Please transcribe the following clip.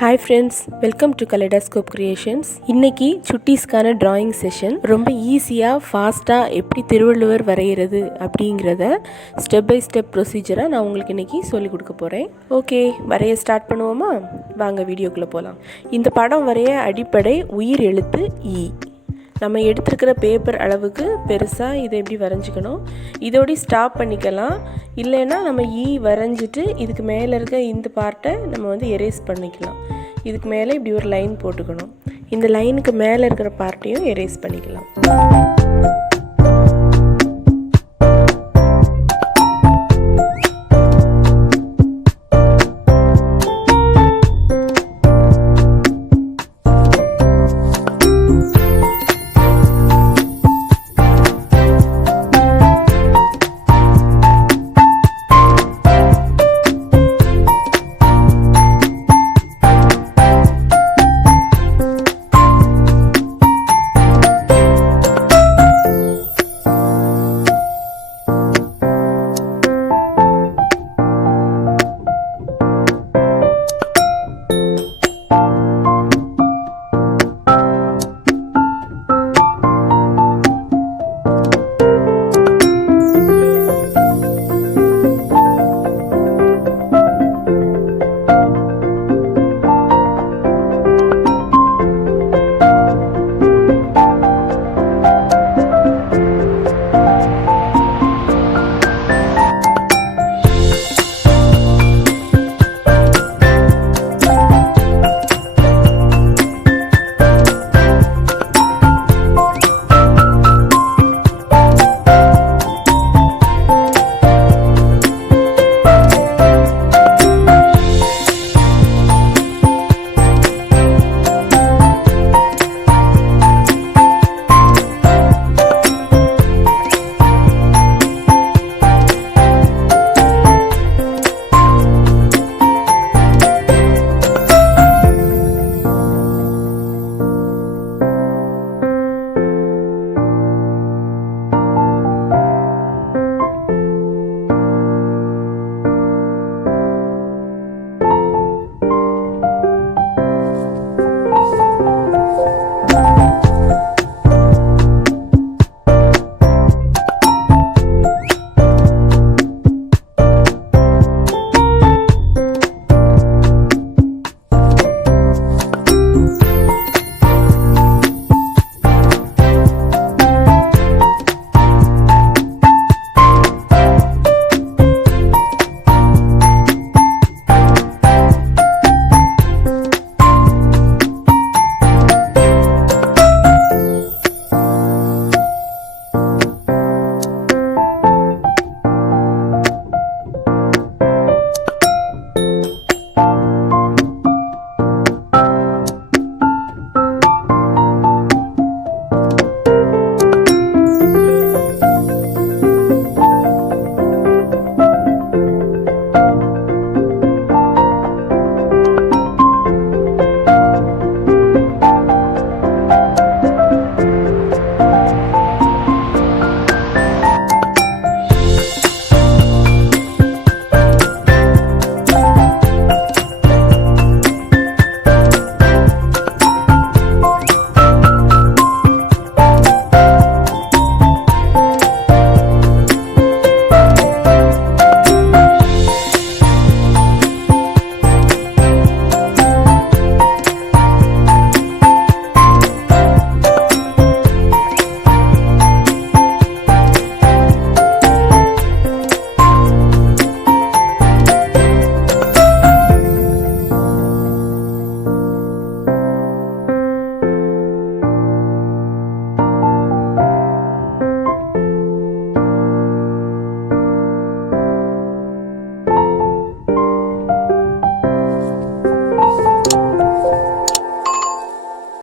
Hi friends, welcome to Kaleidoscope Creations. இன்னைக்கு சுட்டீஸ்க்கான drawing session. ரொம்ப ஈஸியா ஃபாஸ்டா எப்படி திருவள்ளுவர் வரையிறது அப்படிங்கறத ஸ்டெப் பை ஸ்டெப் ப்ரொசீஜரா நான் உங்களுக்கு இன்னைக்கு சொல்லி கொடுக்க போறேன். ஓகே, வரைய ஸ்டார்ட் பண்ணுவோமா? வாங்க வீடியோக்குள்ள போலாம். இந்த படம் வரைய அடிப்படை உயிர் எழுத்து ஈ. நம்ம எடுத்துக்கிற பேப்பர் அளவுக்கு பெருசாக இதை எப்படி வரைஞ்சிக்கணும், இதோட ஸ்டாப் பண்ணிக்கலாம். இல்லைன்னா நம்ம வரைஞ்சிட்டு இதுக்கு மேலே இருக்க இந்த பார்ட்டை நம்ம வந்து எரேஸ் பண்ணிக்கலாம். இதுக்கு மேலே இப்படி ஒரு லைன் போட்டுக்கணும். இந்த லைனுக்கு மேலே இருக்கிற பார்ட்டையும் எரேஸ் பண்ணிக்கலாம்.